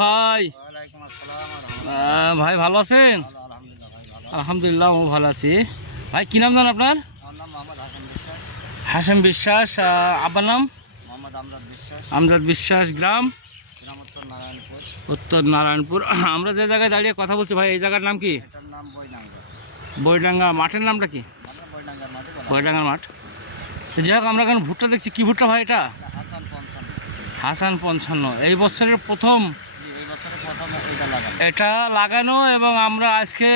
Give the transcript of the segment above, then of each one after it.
ভাই। ভাই ভালো আছেন? আলহামদুলিল্লাহ ভালো। আমি ভালো আছি। ভাই কি নাম জান আপনার? হাসান বিশ্বাস। হাসেম বিশ্বাস আহ, আব্বার নাম? আমজাদ বিশ্বাস। গ্রাম? উত্তর নারায়ণপুর। আমরা যে জায়গায় দাঁড়িয়ে কথা বলছি ভাই এই জায়গার নাম কি? বইডাঙ্গা মাঠের নামটা কি। বইডাঙ্গার মাঠ তো যাই হোক আমরা এখন ভুট্টা দেখছি। কি ভুট্টা ভাই এটা? হাসান পঞ্চান্ন। এই বছরের প্রথম জি এই বছরে প্রথম এটা লাগানো। এবং আমরা আজকে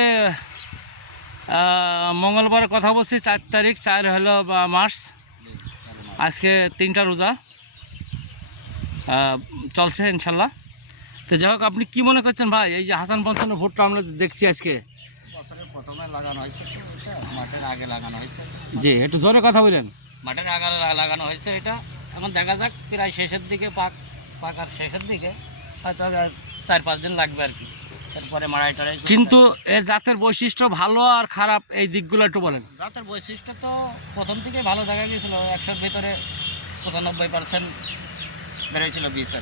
মঙ্গলবার কথা বলছি চার তারিখ চার হলো মার্চ। আজকে তিনটা রোজা চলছে ইনশাল্লাহ। তো যাই হোক আপনি কি মনে করছেন ভাই? এই যে হাসান পঞ্চান্ন ভোটটা আমরা দেখছি আজকে। বছরের প্রথমে লাগানো হয়েছে মাঠের আগে লাগানো হয়েছে। জি একটু জোরে কথা বলেন। মাঠের আগে লাগানো হয়েছে এটা। এখন দেখা যাক প্রায় শেষের দিকে পাক পাকার শেষের দিকে। হয়তো চার পাঁচ দিন লাগবে আর কি। তারপরে মাড়াই টাড়াই কিন্তু এর জাতের বৈশিষ্ট্য ভালো আর খারাপ এই দিকগুলো একটু বলেন। জাতের বৈশিষ্ট্য তো প্রথম থেকেই ভালো দেখা গিয়েছিল একশোর ভিতরে পঁচানব্বই পার্সেন্ট বেড়েছিল বীজ আর।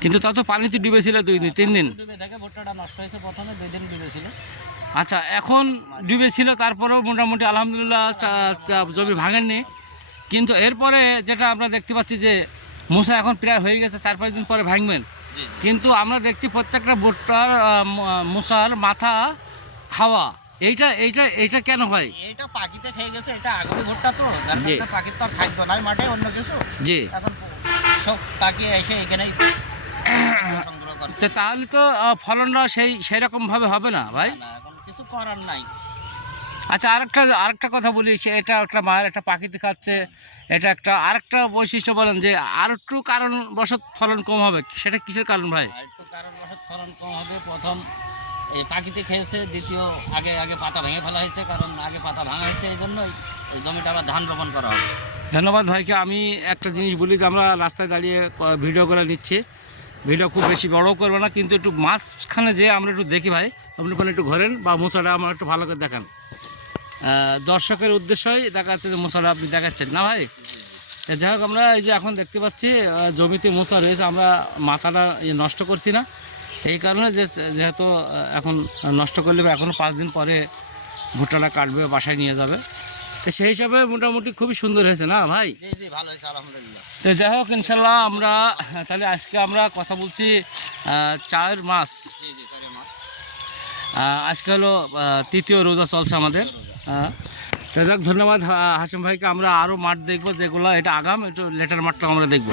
কিন্তু তা তো পানিতে ডুবেছিল দুই দিন তিন দিন। ডুবে দেখে ভুট্টাটা নষ্ট হয়েছে প্রথমে দুই দিন ডুবেছিল। আচ্ছা এখন ডুবেছিল তারপরেও মোটামুটি আলহামদুলিল্লাহ চা- চা- জমি ভাঙেননি। কিন্তু এরপরে যেটা আমরা দেখতে পাচ্ছি যে মূসা এখন প্রায় হয়ে গেছে চার পাঁচ দিন পরে ভাঙবেন। কিন্তু আমরা দেখছি প্রত্যেকটা ভুট্টার মশার মাথা খাওয়া। এইটা এইটা এইটা কেন হয়? এটা পাখিতে খেয়ে গেছে এটা আগুনি ভুট্টা তো। পাখির তো খাদ্য নাই মাঠে অন্য কিছু। জি। এখন সব পাখি এসে তো তাহলে তো ফলনটা সেই সেই রকমভাবে হবে না ভাই? কিছু করার নাই। আচ্ছা আরেকটা আরেকটা কথা বলি এটা একটা মায়ের একটা পাখিতে খাচ্ছে এটা একটা আরেকটা বৈশিষ্ট্য বলেন যে আর একটু কারণবশত ফলন কম হবে সেটা কিসের কারণ ভাই? কারণবশত ফলন কম হবে প্রথম এই পাখিতে খেয়েছে দ্বিতীয় আগে আগে পাতা ভেঙে ফেলা হয়েছে কারণ আগে পাতা ভাঙা হয়েছে এই জন্যই এই জমিটা আবার ধান রোপণ করা হবে। ধন্যবাদ ভাইকে আমি একটা জিনিস বলি যে আমরা রাস্তায় দাঁড়িয়ে ভিডিও করে নিচ্ছি ভিডিও খুব বেশি বড় করব না কিন্তু একটু মাঝখানে যে আমরা একটু দেখি ভাই আপনি একটু ঘোরেন বা মশাটা আমার একটু ভালো করে দেখান। দর্শকের উদ্দেশ্যই দেখা যাচ্ছে যে মশাটা আপনি দেখাচ্ছেন না ভাই? যাই হোক আমরা এই যে এখন দেখতে পাচ্ছি জমিতে মশা রয়েছে আমরা মাথাটা ইয়ে নষ্ট করছি না। এই কারণে যে যেহেতু এখন নষ্ট করলে এখনও পাঁচ দিন পরে ভুট্টাটা কাটবে বাসায় নিয়ে যাবে। তো সেই হিসাবে মোটামুটি খুবই সুন্দর হয়েছে না ভাই? জি জি ভালো হয়েছে আলহামদুলিল্লাহ। তো যাই হোক ইনশাল্লাহ আমরা তাহলে আজকে আমরা কথা বলছি চার মাস আজকে হলো তৃতীয় রোজা চলছে আমাদের। তো যাক, ধন্যবাদ হাসিম ভাইকে। আমরা আরও মাঠ দেখব যেগুলো, এটা আগাম, একটু লেটার মাঠটা আমরা দেখব।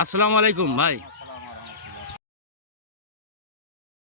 আসসালামু আলাইকুম, ভাই।